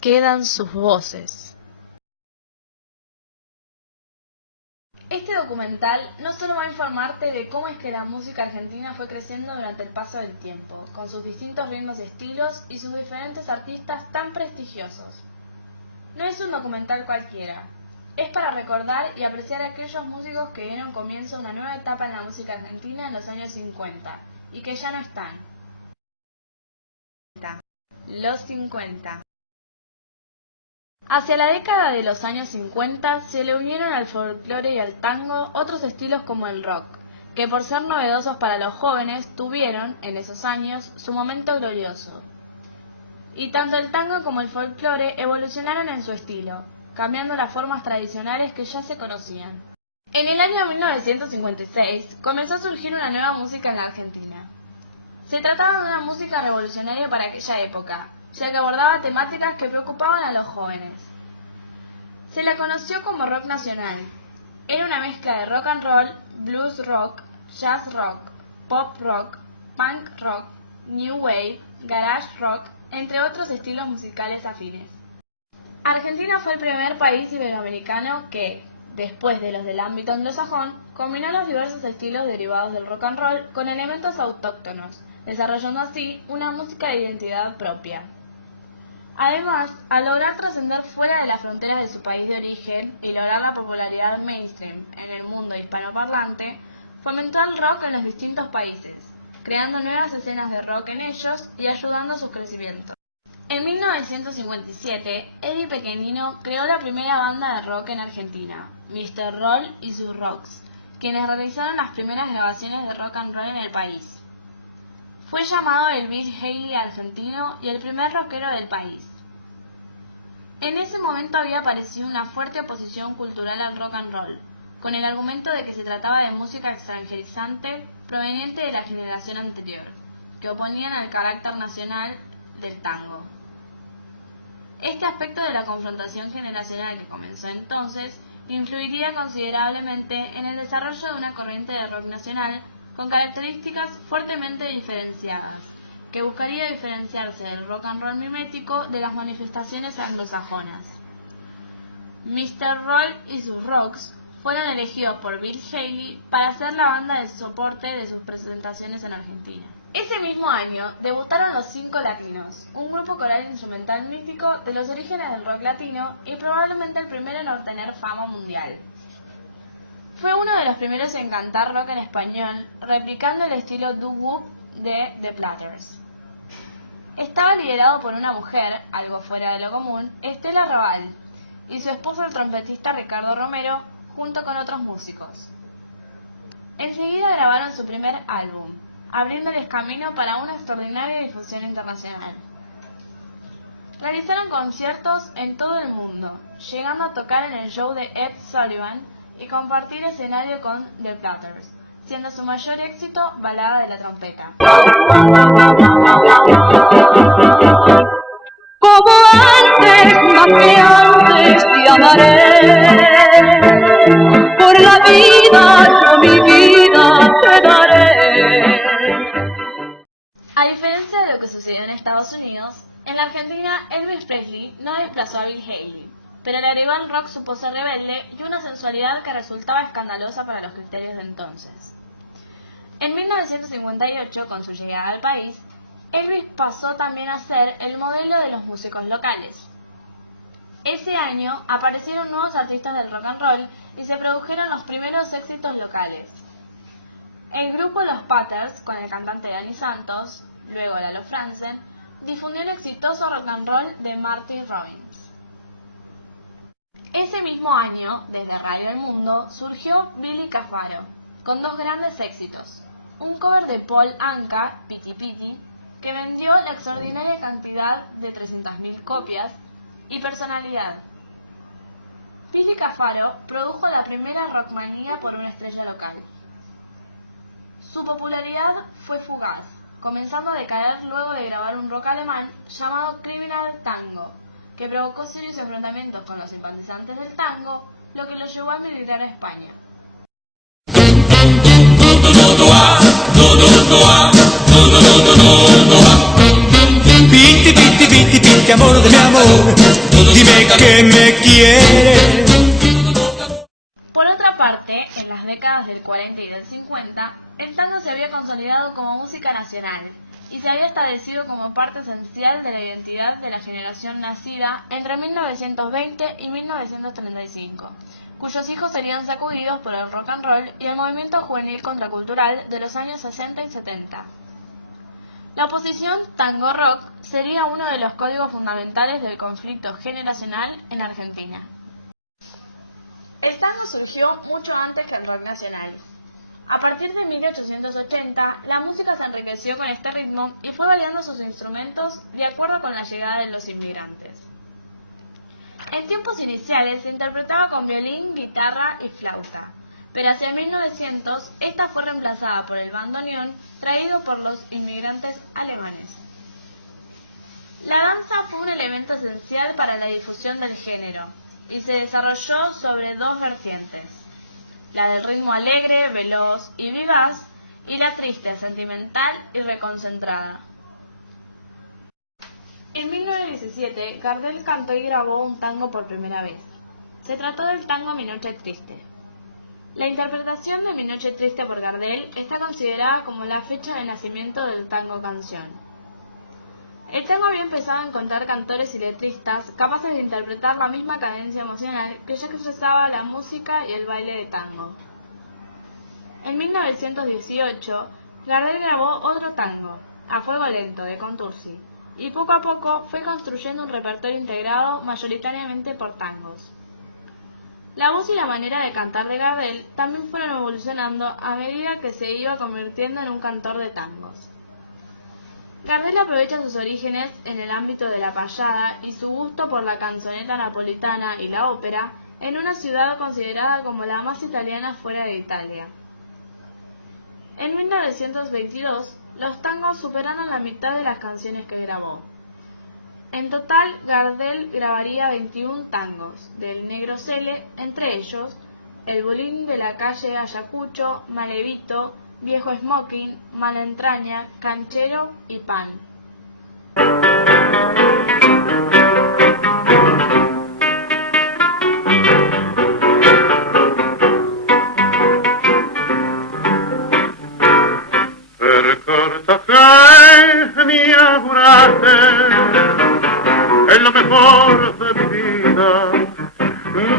quedan sus voces. Este documental no solo va a informarte de cómo es que la música argentina fue creciendo durante el paso del tiempo, con sus distintos ritmos y estilos y sus diferentes artistas tan prestigiosos. No es un documental cualquiera, es para recordar y apreciar a aquellos músicos que dieron comienzo a una nueva etapa en la música argentina en los años 50 y que ya no están. Los 50. Hacia la década de los años 50 se le unieron al folclore y al tango otros estilos como el rock, que por ser novedosos para los jóvenes tuvieron, en esos años, su momento glorioso. Y tanto el tango como el folclore evolucionaron en su estilo, cambiando las formas tradicionales que ya se conocían. En el año 1956 comenzó a surgir una nueva música en la Argentina. Se trataba de una música revolucionaria para aquella época, ya que abordaba temáticas que preocupaban a los jóvenes. Se la conoció como rock nacional. Era una mezcla de rock and roll, blues rock, jazz rock, pop rock, punk rock, new wave, garage rock, entre otros estilos musicales afines. Argentina fue el primer país iberoamericano que, después de los del ámbito anglosajón, combinó los diversos estilos derivados del rock and roll con elementos autóctonos, desarrollando así una música de identidad propia. Además, al lograr trascender fuera de las fronteras de su país de origen y lograr la popularidad mainstream en el mundo hispanoparlante, fomentó el rock en los distintos países, creando nuevas escenas de rock en ellos y ayudando a su crecimiento. En 1957, Eddie Pequenino creó la primera banda de rock en Argentina, Mr. Roll y sus Rocks, quienes realizaron las primeras grabaciones de rock and roll en el país. Fue llamado el Bill Haley argentino y el primer rockero del país. En ese momento había aparecido una fuerte oposición cultural al rock and roll, con el argumento de que se trataba de música extranjerizante proveniente de la generación anterior, que oponían al carácter nacional del tango. Este aspecto de la confrontación generacional que comenzó entonces influiría considerablemente en el desarrollo de una corriente de rock nacional con características fuertemente diferenciadas, que buscaría diferenciarse del rock and roll mimético de las manifestaciones anglosajonas. Mr. Roll y sus Rocks fueron elegidos por Bill Haley para ser la banda de soporte de sus presentaciones en Argentina. Ese mismo año debutaron Los Cinco Latinos, un grupo coral instrumental mítico de los orígenes del rock latino y probablemente el primero en obtener fama mundial. Fue uno de los primeros en cantar rock en español, replicando el estilo doo-wop de The Platters. Estaba liderado por una mujer, algo fuera de lo común, Estela Raval, y su esposo el trompetista Ricardo Romero, junto con otros músicos. Enseguida grabaron su primer álbum, abriéndoles camino para una extraordinaria difusión internacional. Realizaron conciertos en todo el mundo, llegando a tocar en el show de Ed Sullivan y compartir escenario con The Platters, siendo su mayor éxito Balada de la Trompeta. Como antes, más que antes te amaré, por la vida yo mi vida te daré. A diferencia de lo que sucedió en Estados Unidos, en la Argentina Elvis Presley no desplazó a Bill Haley, pero el rival rock supo ser rebelde y una sensualidad que resultaba escandalosa para los criterios de entonces. En 1958, con su llegada al país, Elvis pasó también a ser el modelo de los músicos locales. Ese año aparecieron nuevos artistas del rock and roll y se produjeron los primeros éxitos locales. El grupo Los Patters, con el cantante Dani Santos, luego Lalo Franzen, difundió el exitoso rock and roll de Marty Robbins. Ese mismo año, desde Radio El Mundo, surgió Billy Cafaro, con dos grandes éxitos: un cover de Paul Anka, Piti Piti, que vendió la extraordinaria cantidad de 300.000 copias, y Personalidad. Billy Cafaro produjo la primera rockmanía por una estrella local. Su popularidad fue fugaz, comenzando a decaer luego de grabar un rock alemán llamado Criminal Tango, que provocó serios enfrentamientos con los simpatizantes del tango, lo que lo llevó a emigrar a España. Piti, piti, piti. chiquitita, amor de mi amor, dime que me quieres. Por otra parte, en las décadas del 40 y del 50, el tango se había consolidado como música nacional y se había establecido como parte esencial de la identidad de la generación nacida entre 1920 y 1935, cuyos hijos serían sacudidos por el rock and roll y el movimiento juvenil contracultural de los años 60 y 70. La oposición tango-rock sería uno de los códigos fundamentales del conflicto generacional en Argentina. El tango surgió mucho antes que el rock nacional. A partir de 1880, la música se enriqueció con este ritmo y fue variando sus instrumentos de acuerdo con la llegada de los inmigrantes. En tiempos iniciales se interpretaba con violín, guitarra y flauta, pero hacia 1900 esta fue reemplazada por el bandoneón traído por los inmigrantes alemanes. La danza fue un elemento esencial para la difusión del género y se desarrolló sobre dos vertientes: la del ritmo alegre, veloz y vivaz, y la triste, sentimental y reconcentrada. En 1917, Gardel cantó y grabó un tango por primera vez. Se trató del tango Mi Noche Triste. La interpretación de Mi Noche Triste por Gardel está considerada como la fecha de nacimiento del tango canción. El tango había empezado a encontrar cantores y letristas capaces de interpretar la misma cadencia emocional que ya expresaba la música y el baile de tango. En 1918, Gardel grabó otro tango, A Fuego Lento, de Contursi, y poco a poco fue construyendo un repertorio integrado mayoritariamente por tangos. La voz y la manera de cantar de Gardel también fueron evolucionando a medida que se iba convirtiendo en un cantor de tangos. Gardel aprovecha sus orígenes en el ámbito de la payada y su gusto por la canzoneta napolitana y la ópera en una ciudad considerada como la más italiana fuera de Italia. En 1922, los tangos superaron la mitad de las canciones que grabó. En total, Gardel grabaría 21 tangos del Negro Cele, entre ellos El Bulín de la calle Ayacucho, Malevito, Viejo Smoking, Mala Entraña, Canchero y Pan. Percorso que mi augurate es lo mejor de mi vida,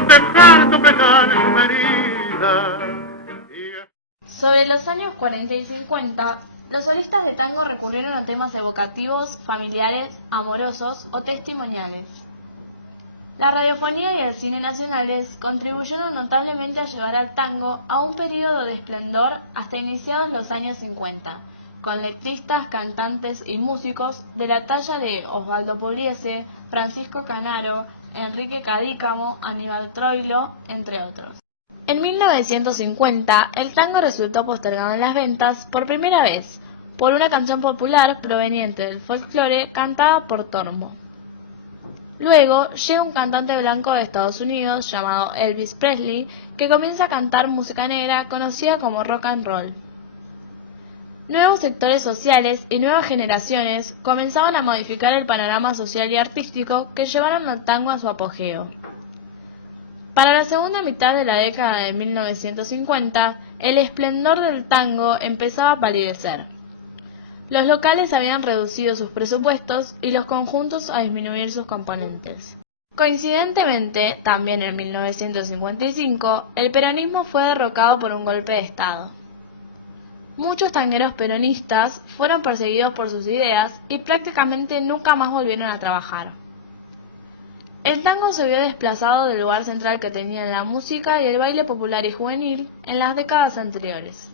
dejar completar mi herida. Sobre los años 40 y 50, los solistas de tango recurrieron a temas evocativos, familiares, amorosos o testimoniales. La radiofonía y el cine nacionales contribuyeron notablemente a llevar al tango a un periodo de esplendor hasta iniciados los años 50, con letristas, cantantes y músicos de la talla de Osvaldo Pugliese, Francisco Canaro, Enrique Cadícamo, Aníbal Troilo, entre otros. En 1950, el tango resultó postergado en las ventas por primera vez por una canción popular proveniente del folclore cantada por Tormo. Luego llega un cantante blanco de Estados Unidos llamado Elvis Presley que comienza a cantar música negra conocida como rock and roll. Nuevos sectores sociales y nuevas generaciones comenzaban a modificar el panorama social y artístico que llevaron al tango a su apogeo. Para la segunda mitad de la década de 1950, el esplendor del tango empezaba a palidecer. Los locales habían reducido sus presupuestos y los conjuntos a disminuir sus componentes. Coincidentemente, también en 1955, el peronismo fue derrocado por un golpe de Estado. Muchos tangueros peronistas fueron perseguidos por sus ideas y prácticamente nunca más volvieron a trabajar. El tango se vio desplazado del lugar central que tenían la música y el baile popular y juvenil en las décadas anteriores.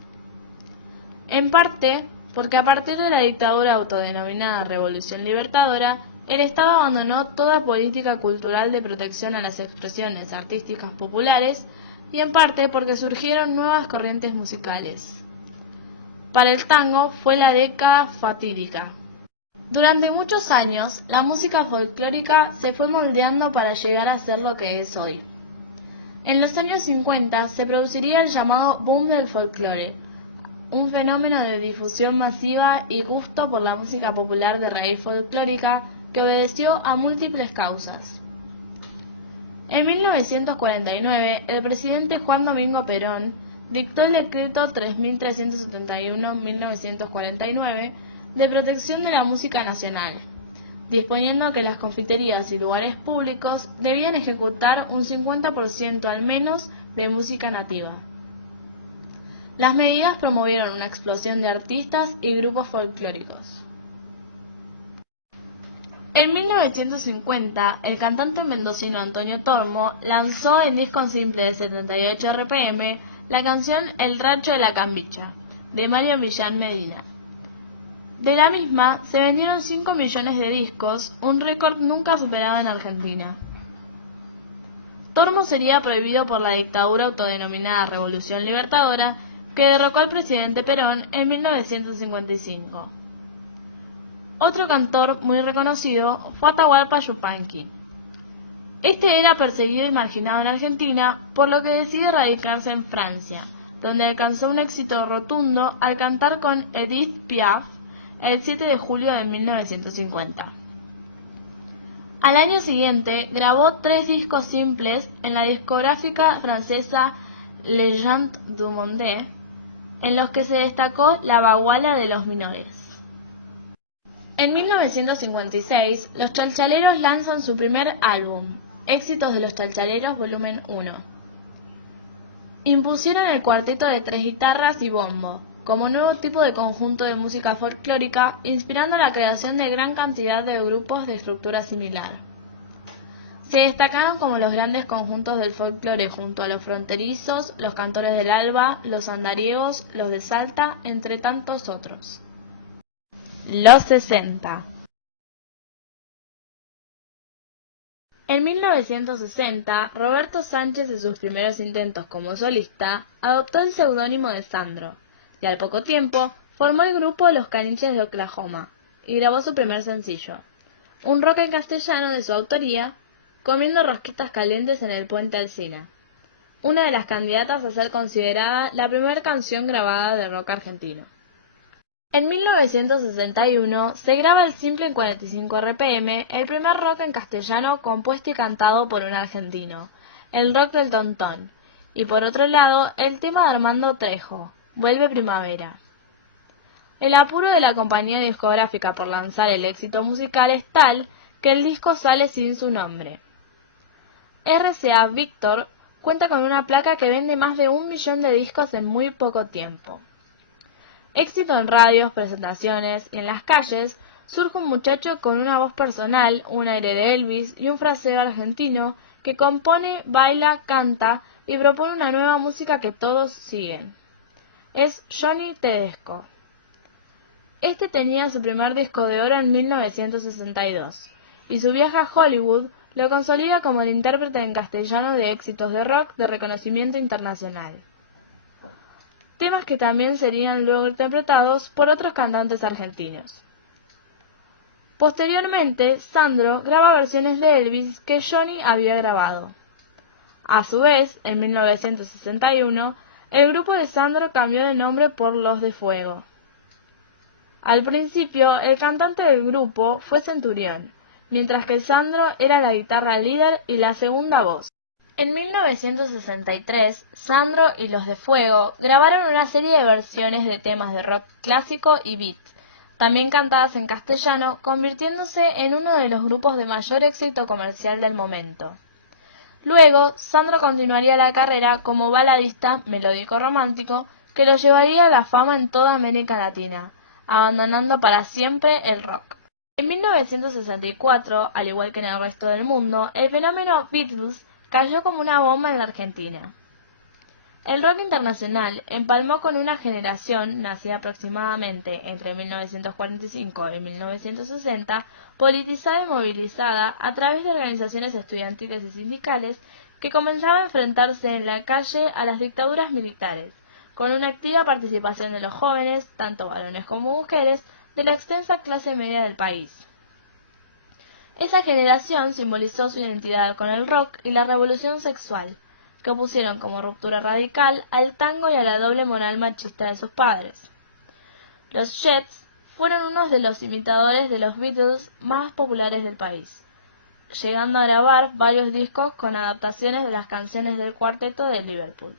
En parte, porque a partir de la dictadura autodenominada Revolución Libertadora, el Estado abandonó toda política cultural de protección a las expresiones artísticas populares y en parte porque surgieron nuevas corrientes musicales. Para el tango fue la década fatídica. Durante muchos años, la música folclórica se fue moldeando para llegar a ser lo que es hoy. En los años 50 se produciría el llamado boom del folclore, un fenómeno de difusión masiva y gusto por la música popular de raíz folclórica que obedeció a múltiples causas. En 1949, el presidente Juan Domingo Perón dictó el decreto 3371-1949 de protección de la música nacional, disponiendo que las confiterías y lugares públicos debían ejecutar un 50% al menos de música nativa. Las medidas promovieron una explosión de artistas y grupos folclóricos. En 1950, el cantante mendocino Antonio Tormo lanzó en disco simple de 78 RPM la canción El Rancho de la Cambicha, de Mario Millán Medina. De la misma, se vendieron 5 millones de discos, un récord nunca superado en Argentina. Tormo sería prohibido por la dictadura autodenominada Revolución Libertadora, que derrocó al presidente Perón en 1955. Otro cantor muy reconocido fue Atahualpa Yupanqui. Este era perseguido y marginado en Argentina, por lo que decide radicarse en Francia, donde alcanzó un éxito rotundo al cantar con Edith Piaf el 7 de julio de 1950. Al año siguiente grabó 3 discos simples en la discográfica francesa Legend du Monde, en los que se destacó La Baguala de los Minores. En 1956, los Chalchaleros lanzan su primer álbum, Éxitos de los Chalchaleros Volumen 1. Impusieron el cuarteto de 3 guitarras y bombo, como nuevo tipo de conjunto de música folclórica, inspirando la creación de gran cantidad de grupos de estructura similar. Se destacaron como los grandes conjuntos del folclore junto a los Fronterizos, los Cantores del Alba, los Andariegos, los de Salta, entre tantos otros. Los 60. En 1960, Roberto Sánchez, en sus primeros intentos como solista, adoptó el seudónimo de Sandro, y al poco tiempo formó el grupo Los Caniches de Oklahoma, y grabó su primer sencillo, un rock en castellano de su autoría, Comiendo rosquitas calientes en el puente Alsina, una de las candidatas a ser considerada la primera canción grabada de rock argentino. En 1961 se graba el simple en 45 RPM, el primer rock en castellano compuesto y cantado por un argentino, el rock del Tontón, y por otro lado el tema de Armando Trejo, Vuelve Primavera. El apuro de la compañía discográfica por lanzar el éxito musical es tal que el disco sale sin su nombre. RCA Víctor cuenta con una placa que vende más de 1 millón de discos en muy poco tiempo. Éxito en radios, presentaciones y en las calles, surge un muchacho con una voz personal, un aire de Elvis y un fraseo argentino que compone, baila, canta y propone una nueva música que todos siguen. Es Johnny Tedesco. Este tenía su primer disco de oro en 1962, y su viaje a Hollywood lo consolida como el intérprete en castellano de éxitos de rock de reconocimiento internacional. Temas que también serían luego interpretados por otros cantantes argentinos. Posteriormente, Sandro graba versiones de Elvis que Johnny había grabado. A su vez, en 1961, el grupo de Sandro cambió de nombre por Los de Fuego. Al principio, el cantante del grupo fue Centurión, mientras que Sandro era la guitarra líder y la segunda voz. En 1963, Sandro y Los de Fuego grabaron una serie de versiones de temas de rock clásico y beat, también cantadas en castellano, convirtiéndose en uno de los grupos de mayor éxito comercial del momento. Luego, Sandro continuaría la carrera como baladista melódico romántico que lo llevaría a la fama en toda América Latina, abandonando para siempre el rock. En 1964, al igual que en el resto del mundo, el fenómeno Beatles cayó como una bomba en la Argentina. El rock internacional empalmó con una generación, nacida aproximadamente entre 1945 y 1960, politizada y movilizada a través de organizaciones estudiantiles y sindicales que comenzaba a enfrentarse en la calle a las dictaduras militares, con una activa participación de los jóvenes, tanto varones como mujeres, de la extensa clase media del país. Esa generación simbolizó su identidad con el rock y la revolución sexual, que opusieron como ruptura radical al tango y a la doble moral machista de sus padres. Los Jets fueron unos de los imitadores de los Beatles más populares del país, llegando a grabar varios discos con adaptaciones de las canciones del cuarteto de Liverpool.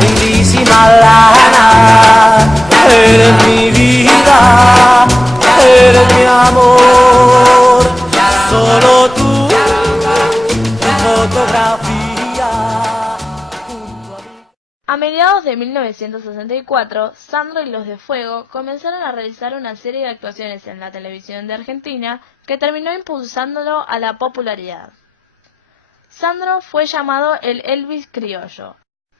Lindísima lana, eres mi vida, eres mi amor, solo tú, fotografía junto a mí. A mediados de 1964, Sandro y los de Fuego comenzaron a realizar una serie de actuaciones en la televisión de Argentina que terminó impulsándolo a la popularidad. Sandro fue llamado el Elvis criollo.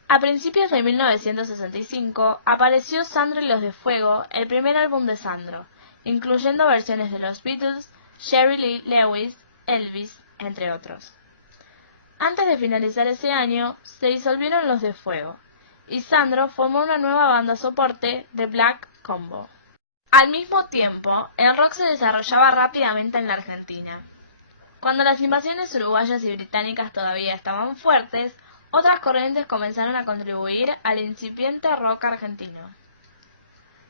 A principios de 1965 apareció Sandro y los de Fuego, el primer álbum de Sandro, incluyendo versiones de los Beatles, Jerry Lee Lewis, Elvis, entre otros. Antes de finalizar ese año, se disolvieron los de Fuego, y Sandro formó una nueva banda soporte, The Black Combo. Al mismo tiempo, el rock se desarrollaba rápidamente en la Argentina. Cuando las invasiones uruguayas y británicas todavía estaban fuertes, otras corrientes comenzaron a contribuir al incipiente rock argentino.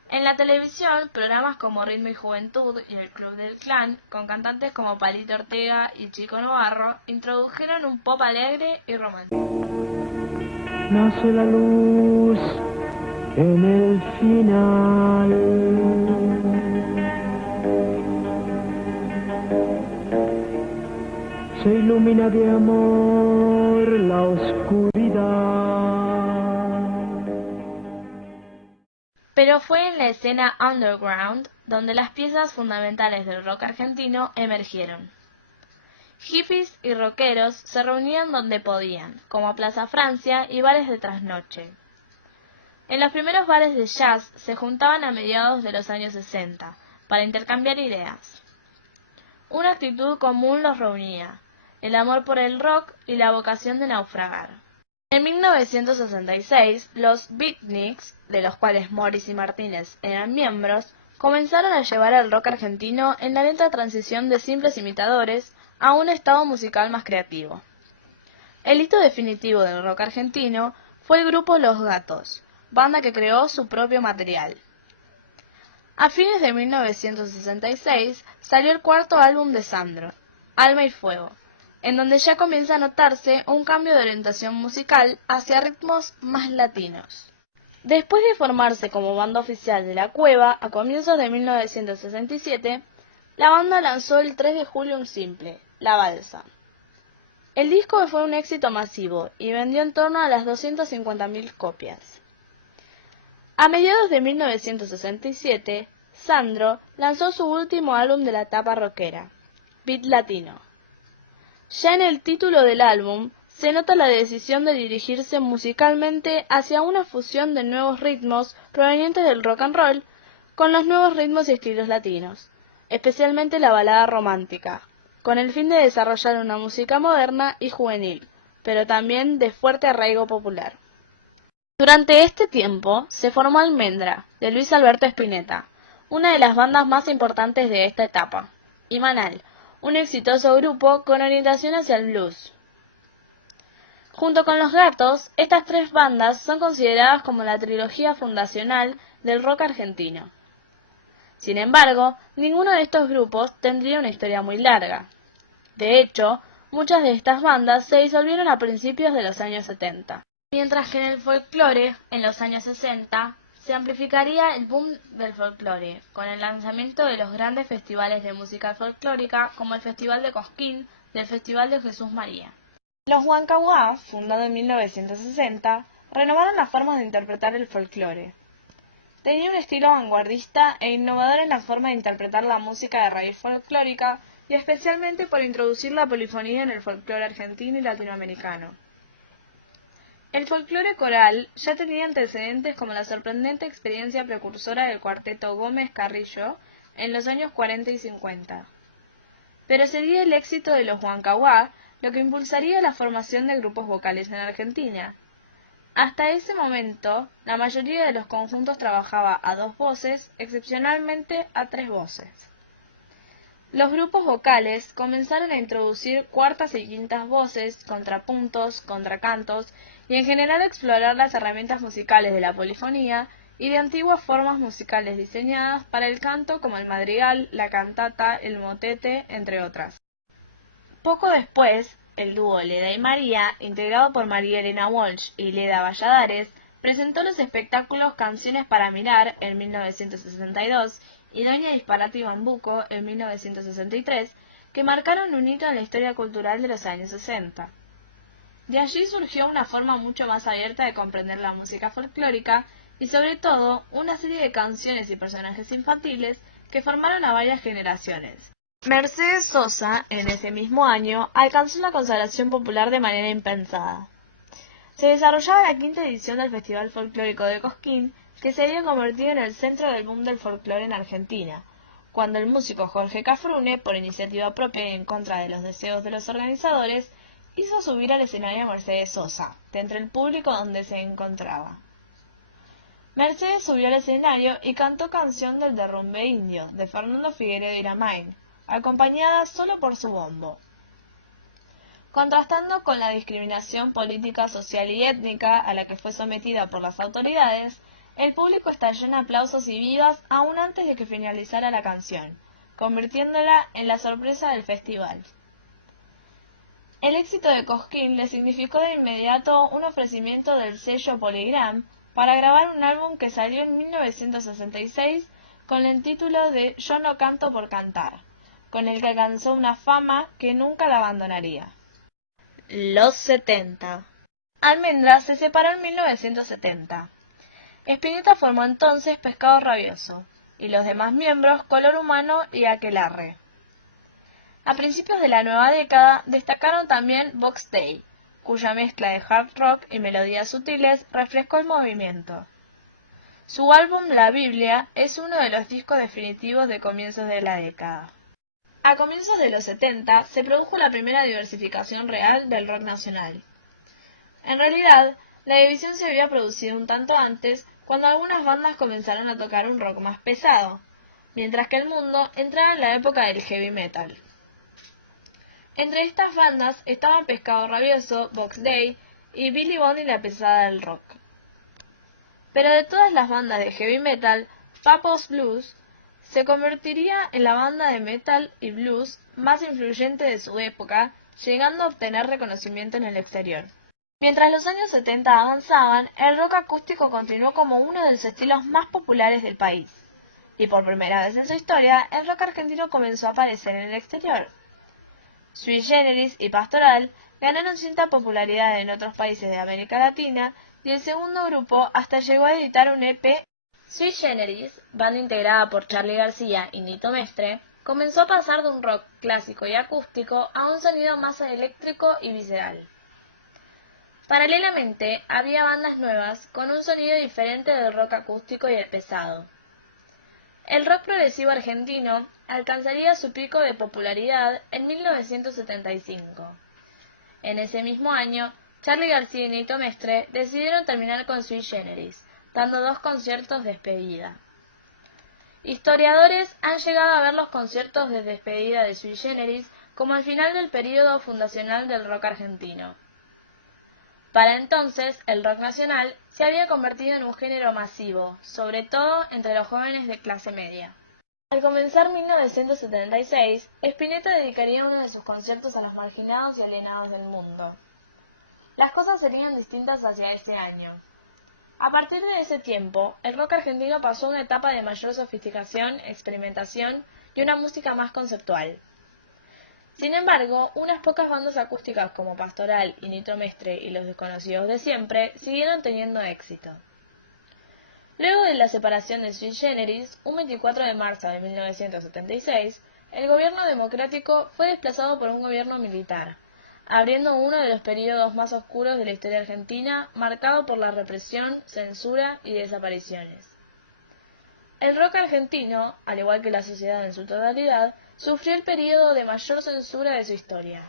En la televisión, programas como Ritmo y Juventud y el Club del Clan, con cantantes como Palito Ortega y Chico Novarro, introdujeron un pop alegre y romántico. Nace la luz en el final. Se ilumina de amor la oscuridad. Pero fue en la escena underground donde las piezas fundamentales del rock argentino emergieron. Hippies y rockeros se reunían donde podían, como Plaza Francia y bares de trasnoche. En los primeros bares de jazz se juntaban a mediados de los años 60 para intercambiar ideas. Una actitud común los reunía: el amor por el rock y la vocación de naufragar. En 1966, los Beatniks, de los cuales Morris y Martínez eran miembros, comenzaron a llevar al rock argentino en la lenta transición de simples imitadores a un estado musical más creativo. El hito definitivo del rock argentino fue el grupo Los Gatos, banda que creó su propio material. A fines de 1966 salió el cuarto álbum de Sandro, Alma y Fuego, en donde ya comienza a notarse un cambio de orientación musical hacia ritmos más latinos. Después de formarse como banda oficial de La Cueva a comienzos de 1967, la banda lanzó el 3 de julio un simple, La Balsa. El disco fue un éxito masivo y vendió en torno a las 250.000 copias. A mediados de 1967, Sandro lanzó su último álbum de la etapa rockera, Beat Latino. Ya en el título del álbum se nota la decisión de dirigirse musicalmente hacia una fusión de nuevos ritmos provenientes del rock and roll con los nuevos ritmos y estilos latinos, especialmente la balada romántica, con el fin de desarrollar una música moderna y juvenil, pero también de fuerte arraigo popular. Durante este tiempo se formó Almendra, de Luis Alberto Spinetta, una de las bandas más importantes de esta etapa, y Manal, un exitoso grupo con orientación hacia el blues. Junto con Los Gatos, estas tres bandas son consideradas como la trilogía fundacional del rock argentino. Sin embargo, ninguno de estos grupos tendría una historia muy larga. De hecho, muchas de estas bandas se disolvieron a principios de los años 70. Mientras que en el folclore, en los años 60, se amplificaría el boom del folclore, con el lanzamiento de los grandes festivales de música folclórica como el Festival de Cosquín y el Festival de Jesús María. Los Huancahuá, fundados en 1960, renovaron las formas de interpretar el folclore. Tenía un estilo vanguardista e innovador en la forma de interpretar la música de raíz folclórica y especialmente por introducir la polifonía en el folclore argentino y latinoamericano. El folclore coral ya tenía antecedentes como la sorprendente experiencia precursora del cuarteto Gómez Carrillo en los años 40 y 50. Pero sería el éxito de los huancahuá lo que impulsaría la formación de grupos vocales en Argentina. Hasta ese momento, la mayoría de los conjuntos trabajaba a 2 voces, excepcionalmente a 3 voces. Los grupos vocales comenzaron a introducir cuartas y quintas voces, contrapuntos, contracantos y en general a explorar las herramientas musicales de la polifonía y de antiguas formas musicales diseñadas para el canto como el madrigal, la cantata, el motete, entre otras. Poco después, el dúo Leda y María, integrado por María Elena Walsh y Leda Valladares, presentó los espectáculos Canciones para Mirar en 1962 y Doña Disparate y Bambuco en 1963, que marcaron un hito en la historia cultural de los años 60. De allí surgió una forma mucho más abierta de comprender la música folclórica y sobre todo una serie de canciones y personajes infantiles que formaron a varias generaciones. Mercedes Sosa, en ese mismo año, alcanzó la consagración popular de manera impensada. Se desarrollaba la 5ª edición del Festival Folclórico de Cosquín, que se había convertido en el centro del boom del folclore en Argentina, cuando el músico Jorge Cafrune, por iniciativa propia y en contra de los deseos de los organizadores, hizo subir al escenario a Mercedes Sosa, de entre el público donde se encontraba. Mercedes subió al escenario y cantó Canción del Derrumbe Indio, de Fernando Figueredo Iramain, acompañada solo por su bombo. Contrastando con la discriminación política, social y étnica a la que fue sometida por las autoridades, el público estalló en aplausos y vivas aún antes de que finalizara la canción, convirtiéndola en la sorpresa del festival. El éxito de Cosquín le significó de inmediato un ofrecimiento del sello Polygram para grabar un álbum que salió en 1966 con el título de Yo no canto por cantar, con el que alcanzó una fama que nunca la abandonaría. Los 70. Almendra se separó en 1970. Spinetta formó entonces Pescado Rabioso, y los demás miembros Color Humano y Aquelarre. A principios de la nueva década destacaron también Box Day, cuya mezcla de hard rock y melodías sutiles refrescó el movimiento. Su álbum La Biblia es uno de los discos definitivos de comienzos de la década. A comienzos de los 70 se produjo la primera diversificación real del rock nacional. En realidad, la división se había producido un tanto antes, cuando algunas bandas comenzaron a tocar un rock más pesado, mientras que el mundo entraba en la época del heavy metal. Entre estas bandas estaban Pescado Rabioso, Box Day y Billy Bond y la Pesada del Rock. Pero de todas las bandas de heavy metal, Pappo's Blues se convertiría en la banda de metal y blues más influyente de su época, llegando a obtener reconocimiento en el exterior. Mientras los años 70 avanzaban, el rock acústico continuó como uno de los estilos más populares del país. Y por primera vez en su historia, el rock argentino comenzó a aparecer en el exterior. Sui Generis y Pastoral ganaron cierta popularidad en otros países de América Latina y el segundo grupo hasta llegó a editar un EP. Sui Generis, banda integrada por Charly García y Nito Mestre, comenzó a pasar de un rock clásico y acústico a un sonido más eléctrico y visceral. Paralelamente, había bandas nuevas con un sonido diferente del rock acústico y el pesado. El rock progresivo argentino alcanzaría su pico de popularidad en 1975. En ese mismo año, Charly García y Nito Mestre decidieron terminar con Sui Generis, dando 2 conciertos de despedida. Historiadores han llegado a ver los conciertos de despedida de Sui Generis como el final del período fundacional del rock argentino. Para entonces, el rock nacional se había convertido en un género masivo, sobre todo entre los jóvenes de clase media. Al comenzar 1976, Spinetta dedicaría uno de sus conciertos a los marginados y alienados del mundo. Las cosas serían distintas hacia ese año. A partir de ese tiempo, el rock argentino pasó a una etapa de mayor sofisticación, experimentación y una música más conceptual. Sin embargo, unas pocas bandas acústicas como Pastoral y Nito Mestre y Los Desconocidos de Siempre siguieron teniendo éxito. Luego de la separación de Sui Generis, un 24 de marzo de 1976, el gobierno democrático fue desplazado por un gobierno militar, abriendo uno de los períodos más oscuros de la historia argentina, marcado por la represión, censura y desapariciones. El rock argentino, al igual que la sociedad en su totalidad, sufrió el periodo de mayor censura de su historia.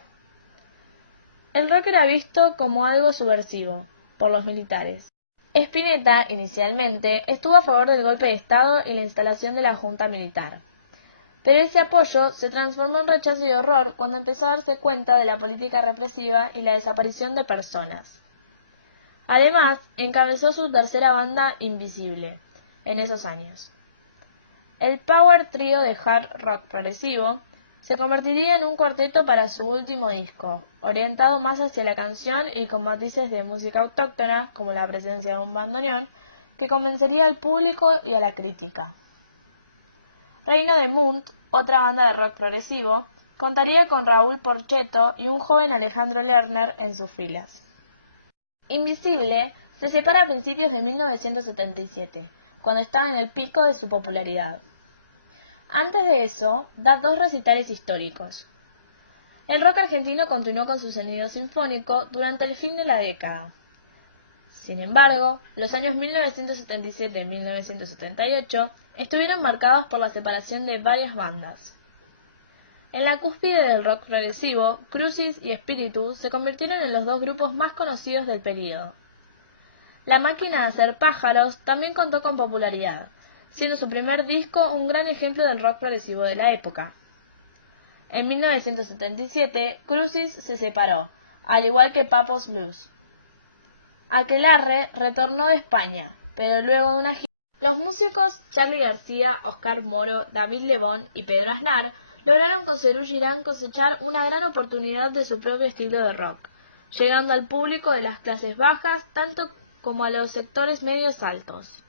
El rock era visto como algo subversivo por los militares. Spinetta, inicialmente, estuvo a favor del golpe de Estado y la instalación de la junta militar. Pero ese apoyo se transformó en rechazo y horror cuando empezó a darse cuenta de la política represiva y la desaparición de personas. Además, encabezó su tercera banda, Invisible, en esos años. El power trío de hard rock progresivo se convertiría en un cuarteto para su último disco, orientado más hacia la canción y con matices de música autóctona, como la presencia de un bandoneón, que convencería al público y a la crítica. Reino de Munt, otra banda de rock progresivo, contaría con Raúl Porchetto y un joven Alejandro Lerner en sus filas. Invisible se separa a principios de 1977, cuando estaba en el pico de su popularidad. Antes de eso, da 2 recitales históricos. El rock argentino continuó con su sonido sinfónico durante el fin de la década. Sin embargo, los años 1977 y 1978 estuvieron marcados por la separación de varias bandas. En la cúspide del rock progresivo, Crucis y Espíritu se convirtieron en los 2 grupos más conocidos del período. La máquina de hacer pájaros también contó con popularidad, siendo su primer disco un gran ejemplo del rock progresivo de la época. En 1977, Crucis se separó, al igual que Pappo's Blues. Aquelarre retornó de España, pero luego de una gira, los músicos Charly García, Oscar Moro, David Lebón y Pedro Aznar lograron con Serú Girán cosechar una gran oportunidad de su propio estilo de rock, llegando al público de las clases bajas tanto como a los sectores medios altos.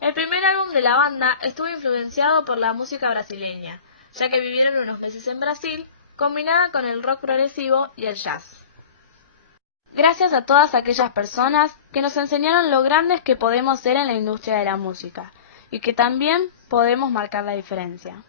El primer álbum de la banda estuvo influenciado por la música brasileña, ya que vivieron unos meses en Brasil, combinada con el rock progresivo y el jazz. Gracias a todas aquellas personas que nos enseñaron lo grandes que podemos ser en la industria de la música, y que también podemos marcar la diferencia.